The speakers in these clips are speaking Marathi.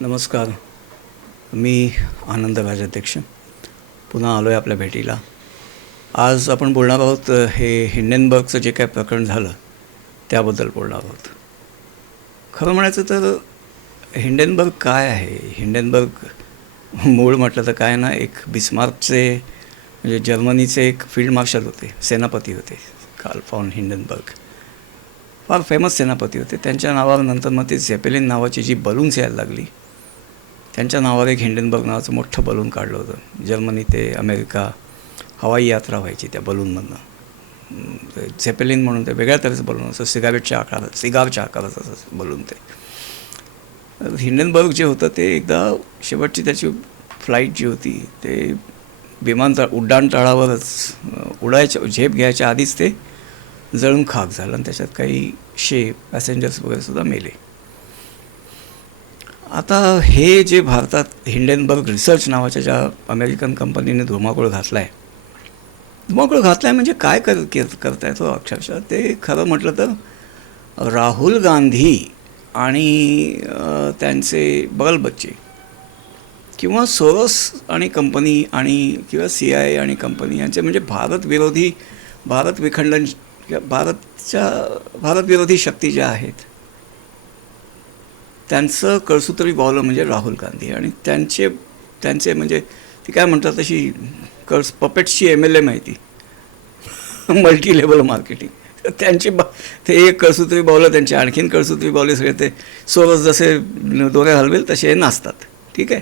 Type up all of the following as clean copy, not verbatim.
नमस्कार. मी आनंद राजाध्यक्ष पुन्हा आलो आहे आपल्या भेटीला. आज आपण बोलणार आहोत हे हिंडेनबर्गचं जे काय प्रकरण झालं त्याबद्दल बोलणार आहोत. खरं म्हणायचं तर हिंडेनबर्ग काय आहे? हिंडेनबर्ग मूळ म्हटलं तर काय ना, एक बिस्मार्कचे म्हणजे जर्मनीचे एक फील्ड मार्शल होते, सेनापती होते, कार्ल फॉन हिंडेनबर्ग. फार फेमस सेनापती होते. त्यांच्या नावावर नंतर मग ते झेपेलिन नावाची जी बलून्स यायला लागली, त्यांच्या नावावर एक हिंडेनबर्ग नावाचं मोठं बलून काढलं होतं. जर्मनी ते अमेरिका हवाई यात्रा व्हायची त्या बलूनमधनं. झेपेलिन म्हणून ते वेगळ्या तऱ्हेचं बलून असं, सिगारच्या आकाराचं असं बलून. ते हिंडेनबर्ग जे होतं ते एकदा शेवटची त्याची फ्लाईट जी होती ते उड्डाणतळावरच उडायच्या झेप घ्यायच्या आधीच ते जळून खाक झालं आणि त्याच्यात काही पॅसेंजर्स वगैरेसुद्धा मेले. आता हे जे भारतात हिंडेनबर्ग रिसर्च नावाच्या ज्या अमेरिकन कंपनीने धुमाकूळ घातला आहे म्हणजे काय करताय तो अक्षरशः. ते खरं म्हटलं तर राहुल गांधी आणि त्यांचे बगलबच्चे किंवा सोरोस आणि कंपनी आणि किंवा CIA आणि कंपनी यांचे म्हणजे भारत विखंडन भारत विरोधी शक्ती ज्या आहेत त्यांचं कळसूत्री बावलं म्हणजे राहुल गांधी. आणि त्यांचे म्हणजे ती काय म्हणतात तशी पपेट्सची MLA माहिती, मल्टी लेवल मार्केटिंग. ते एक कळसूत्री बावलं, त्यांचे आणखीन कळसूत्री बावले सगळे ते सोरोस जसे दोऱ्या हलवेल तसे नाचतात. ठीक आहे.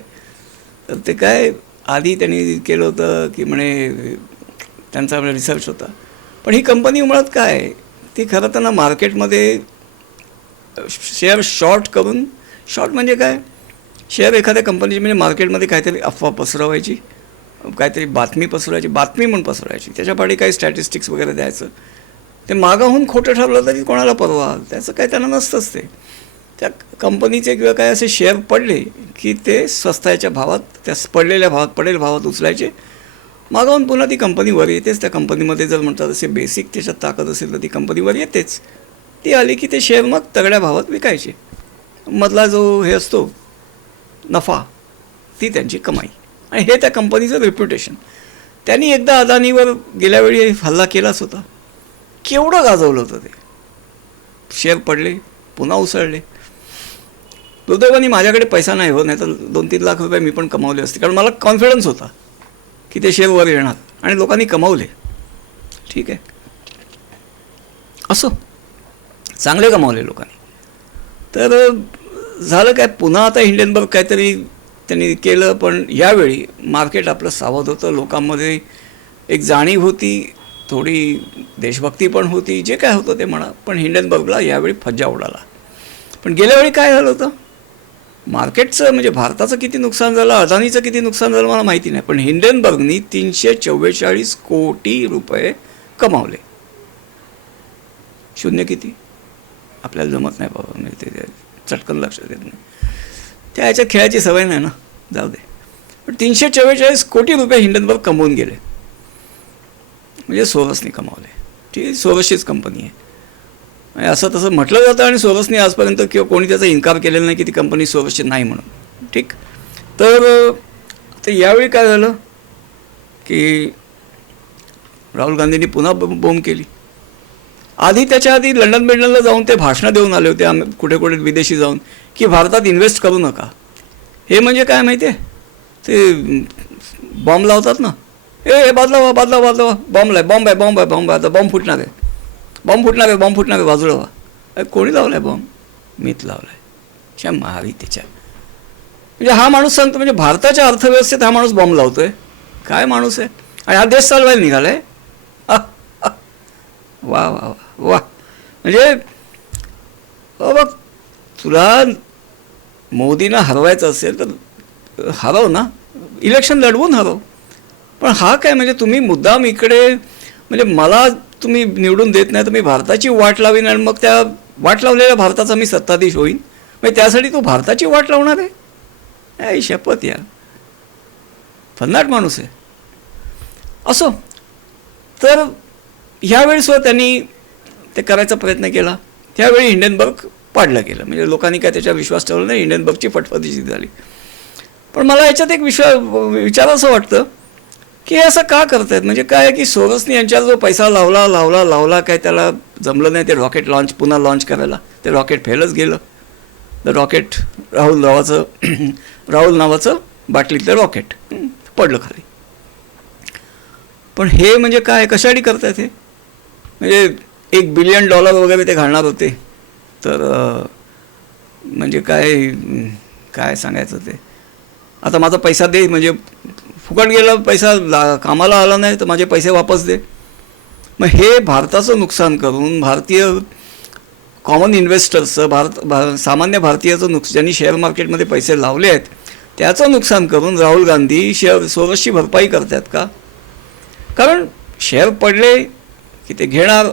तर ते काय आधी त्यांनी केलं होतं की म्हणे त्यांचा रिसर्च होता. पण ही कंपनी मुळात काय, ती खरं तर ना मार्केटमध्ये शेअर शॉर्ट म्हणजे काय, शेअर एखाद्या कंपनीची म्हणजे मार्केटमध्ये काहीतरी अफवा पसरवायची, काहीतरी बातमी म्हणून पसरवायची, त्याच्या पाठी काही स्टॅटिस्टिक्स वगैरे द्यायचं. ते मागाहून खोटं ठरलं तरी कोणाला परवा, त्याचं काही त्यांना नसतंच. ते त्या कंपनीचे किंवा काय असे शेअर पडले की ते स्वस्ताच्या भावात, त्या पडलेल्या भावात उचलायचे, मागाहून पुन्हा ती कंपनी वर येतेच. त्या कंपनीमध्ये जर म्हणतात असे बेसिक त्याच्यात ताकद असेल तर ती कंपनी वर येतेच. ती आली की ते शेअर मग तगड्या भावात विकायचे. मधला जो हे असतो नफा, ती त्यांची कमाई. आणि हे त्या कंपनीचं रेप्युटेशन. त्यांनी एकदा अदानीवर गेल्या वेळी हल्ला केलाच होता. केवढं गाजवलं होतं ते. शेअर पडले, पुन्हा उसळले. दुर्दैवाने माझ्याकडे पैसा नाही हो, नाही तर 2-3 लाख रुपये मी पण कमावले असते, कारण मला कॉन्फिडन्स होता की ते शेअर वर येणार आणि लोकांनी कमावले. ठीक आहे, असो, चांगले कमावले लोकांनी. तर झालं काय, पुन्हा आता हिंडेनबर्ग काहीतरी त्यांनी केलं. पण यावेळी मार्केट आपलं सावध होतं, लोकांमध्ये एक जाणीव होती, थोडी देशभक्ती पण होती, जे काय होतं ते म्हणा. पण हिंडेनबर्गला यावेळी फज्जा उडाला. पण गेल्या वेळी काय झालं होतं, मार्केटचं म्हणजे भारताचं किती नुकसान झालं, अदानीचं किती नुकसान झालं मला माहिती नाही, पण हिंडेनबर्गनी 344 कोटी रुपये कमावले. शून्य किती आपल्याला जमत नाही बाबा, म्हणजे ते चटकन लक्षात येत नाही. त्या ह्याच्या खेळाची सवय नाही ना, जाऊ दे. पण 344 कोटी रुपये हिंडेनबर्ग कमवून गेले, म्हणजे सोरोसनी कमावले. ठीक आहे, सोरोसचीच कंपनी आहे असं तसं म्हटलं जातं. आणि सोरोसनी आजपर्यंत किंवा कोणी त्याचा इन्कार केलेला नाही की ती कंपनी सोरोसची नाही म्हणून. ठीक. तर यावेळी काय झालं की राहुल गांधींनी पुन्हा बोंब केली. त्याच्या आधी लंडनला जाऊन ते भाषणं देऊन आले होते, कुठे विदेशी जाऊन, की भारतात इन्व्हेस्ट करू नका. हे म्हणजे काय माहिती आहे, ते बॉम्ब लावतात ना, हे बाजला बॉम्ब आहे, आता बॉम्ब फुटणार आहे, बाजूला व्हा. कोणी लावला आहे बॉम्ब? मीच लावला आहे. च्या मारी त्याच्या. म्हणजे हा माणूस सांगतो, म्हणजे भारताच्या अर्थव्यवस्थेत हा माणूस बॉम्ब लावतोय. काय माणूस आहे, आणि हा देश चालवायला निघाला आहे. वा वा वा. म्हणजे बघ, तुला मोदींना हरवायचं असेल तर हरव ना, इलेक्शन लढवून हरव. पण हा काय, म्हणजे तुम्ही मुद्दाम इकडे, म्हणजे मला तुम्ही निवडून देत नाही तर मी भारताची वाट लावीन आणि मग त्या वाट लावलेल्या भारताचा मी सत्ताधीश होईन. म्हणजे त्यासाठी तू भारताची वाट लावणार आहे? शपथ यार, भन्नाट माणूस आहे. असो, तर ह्यावेळी सुद्धा त्यांनी ते करायचा प्रयत्न केला. त्यावेळी हिंडेनबर्ग पाडलं गेलं. म्हणजे लोकांनी काय त्याच्यावर विश्वास ठेवला नाही, इंडियन बकची फटफटीची झाली. पण मला याच्यात एक विचार असं वाटतं की हे असं का करतायत. म्हणजे काय की सोरसनी यांच्यावर जो पैसा लावला काय त्याला जमलं नाही ते रॉकेट पुन्हा लॉन्च करायला. ते रॉकेट फेलच गेलं. द रॉकेट राहुल नावाचं बाटलीतलं रॉकेट पडलं खाली. पण हे म्हणजे काय, कशासाठी करतायत हे. म्हणजे $1 बिलियन वगैरे ते घालणार होते. तर म्हणजे काय सांगायचं ते. आता माझा पैसा दे, म्हणजे फुकट गेला पैसा, कामाला आला नाही तर माझे पैसे वापस दे. मग हे भारताचं नुकसान करून, भारतीय कॉमन इन्व्हेस्टर्सचं, सामान्य भारतीयाचं ज्यांनी शेअर मार्केटमध्ये पैसे लावले आहेत त्याचं नुकसान करून राहुल गांधी सोरसची भरपाई करतात का. कारण शेअर पडले की ते घेणार,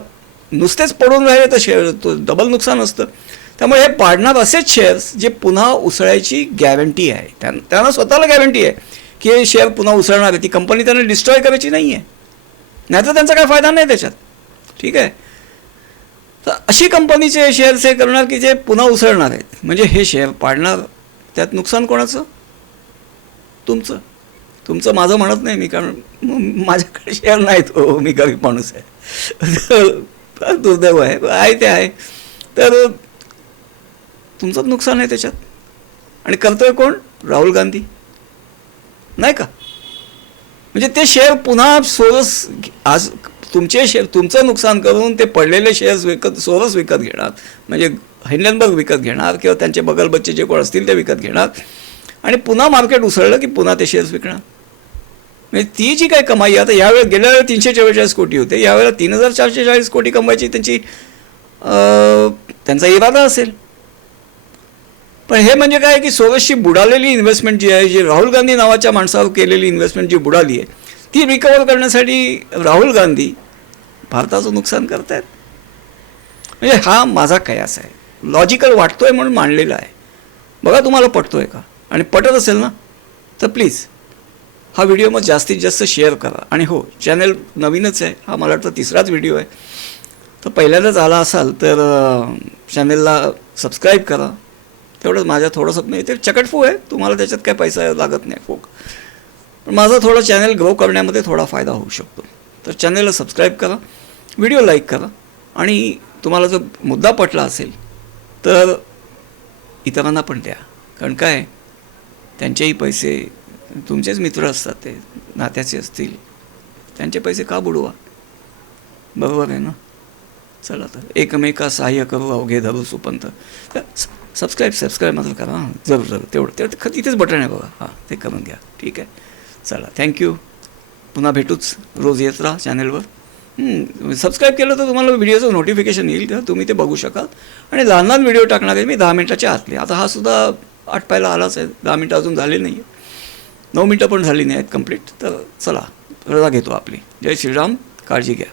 नुसतेच पडून राहिले तर शेअर तो डबल नुकसान असतं. त्यामुळे हे पाडणार असेच शेअर्स जे पुन्हा उसळायची गॅरंटी आहे. त्यांना स्वतःला गॅरंटी आहे की हे शेअर पुन्हा उसळणार आहे. ती कंपनी त्यांना डिस्ट्रॉय करायची नाही आहे, नाहीतर त्यांचा काय फायदा नाही त्याच्यात. ठीक आहे. तर अशी कंपनीचे शेअर्स हे करणार की जे पुन्हा उसळणार आहेत. म्हणजे हे शेअर पाडणार, त्यात नुकसान कोणाचं. तुमचं माझं म्हणत नाही मी, कारण माझ्याकडे शेअर नाहीत हो, मी गरीब माणूस आहे. फार दुर्दैव आहे ते आहे. तर तुमचंच नुकसान आहे त्याच्यात. आणि करतोय कोण, राहुल गांधी नाही का. म्हणजे ते शेअर पुन्हा सोरस, आज तुमचे शेअर, तुमचं नुकसान करून ते पडलेले शेअर्स सोरस विकत घेणार, म्हणजे हिंडनबर्ग विकत घेणार किंवा त्यांचे बगलबच्चे जे कोण असतील ते विकत घेणार आणि पुन्हा मार्केट उसळलं की पुन्हा ते शेअर्स विकणार. म्हणजे ती जी काय कमाई, आता यावेळेस गेल्या वेळेला 344 कोटी होते, यावेळेला 3440 कोटी कमवायची त्यांचा इरादा असेल. पण हे म्हणजे काय की सोरसची बुडालेली इन्व्हेस्टमेंट जी आहे, जी राहुल गांधी नावाच्या माणसावर केलेली इन्व्हेस्टमेंट जी बुडाली आहे, ती रिकवर करण्यासाठी राहुल गांधी भारताचं नुकसान करतायत. म्हणजे हा माझा कयास आहे, लॉजिकल वाटतोय म्हणून मांडलेला आहे. बघा तुम्हाला पटतोय का. आणि पटत असेल ना तर प्लीज हा व्हिडिओ मग जास्तीत जास्त शेअर करा. आणि हो, चॅनल नवीनच आहे, हा मला वाटतं 3राच व्हिडिओ आहे. तर पहिल्यांदाच आला असाल तर चॅनलला सबस्क्राईब करा. तेवढंच माझ्या थोडंसं नाही ते चकटफू आहे, तुम्हाला त्याच्यात काय पैसा लागत नाही फोक, पण माझा थोडा चॅनल ग्रो करण्यामध्ये थोडा फायदा होऊ शकतो. तर चॅनलला सबस्क्राईब करा, व्हिडिओ लाईक करा आणि तुम्हाला जर मुद्दा पटला असेल तर इतरांना पण द्या. कारण काय, त्यांचेही पैसे, तुमचेच मित्र असतात, ते नात्याचे असतील, त्यांचे पैसे का बुडवा. बरोबर आहे ना. चला तर एकमेका सहाय्य करू अवघे धरू सुपंथ. तर सबस्क्राईब मात्र करा हां, जरूर तेवढं तिथेच बटन आहे बघा, हां ते करून घ्या. ठीक आहे, चला थँक्यू. पुन्हा भेटूच, रोज येत राहा चॅनलवर. सबस्क्राईब केलं तर तुम्हाला व्हिडिओचं नोटिफिकेशन येईल, तर तुम्ही ते बघू शकाल. आणि लहान लहान व्हिडिओ टाकणार आहे मी 10 मिनिटाच्या आतले. आता हा सुद्धा आटपायला आलाच आहे, 10 मिनटं अजून झाले नाही आहे, 9 मिनटं पण झाली नाही आहेत कंप्लीट. तर चला, रजा घेतो आपली. जय श्रीराम, काळजी घ्या.